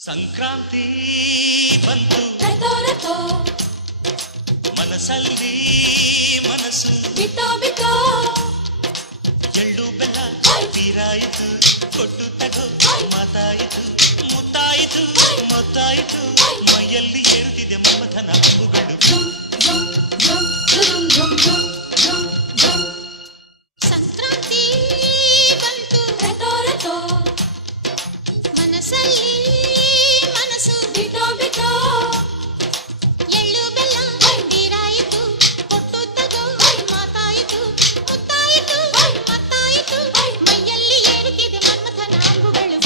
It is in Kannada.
ಸಂಕ್ರಾಂತಿ ಬಂತು ಮನಸ್ಸಲ್ಲಿ ಮನಸ್ಸು ಬಿತ್ತೋ ಬಿತ್ತೋ ಎಳ್ಳು ಬೆಲ್ಲ ತೀರಾಯಿತು ಕೊಟ್ಟು ತಗೋ ಮಾತಾಯಿತು ಮುತ್ತಾಯಿತು ಮೊತ್ತಾಯಿತು ಮೈಯಲ್ಲಿ ಏರುತ್ತಿದೆ ಮಮಥನ ಹಬ್ಬುಗಳು ಸಂಕ್ರಾಂತಿ ಬಂತು ಮನಸ್ಸಲ್ಲಿ ಮನಸ್ಸು ಬಿತ್ತೋ ಬಿತ್ತೋ ಎಳ್ಳು ಬೆಲ್ಲ ತೀರಾಯಿತು ಕೊಟ್ಟು ತಗೋ ಮಾತಾಯಿತು ಮುತ್ತಾಯಿತು ಮತ್ತಾಯಿತು ಮೈಯಲ್ಲಿ ಏರುತ್ತಿದೆ ಮನ್ಮಥನ ಅಂಬುಗಳು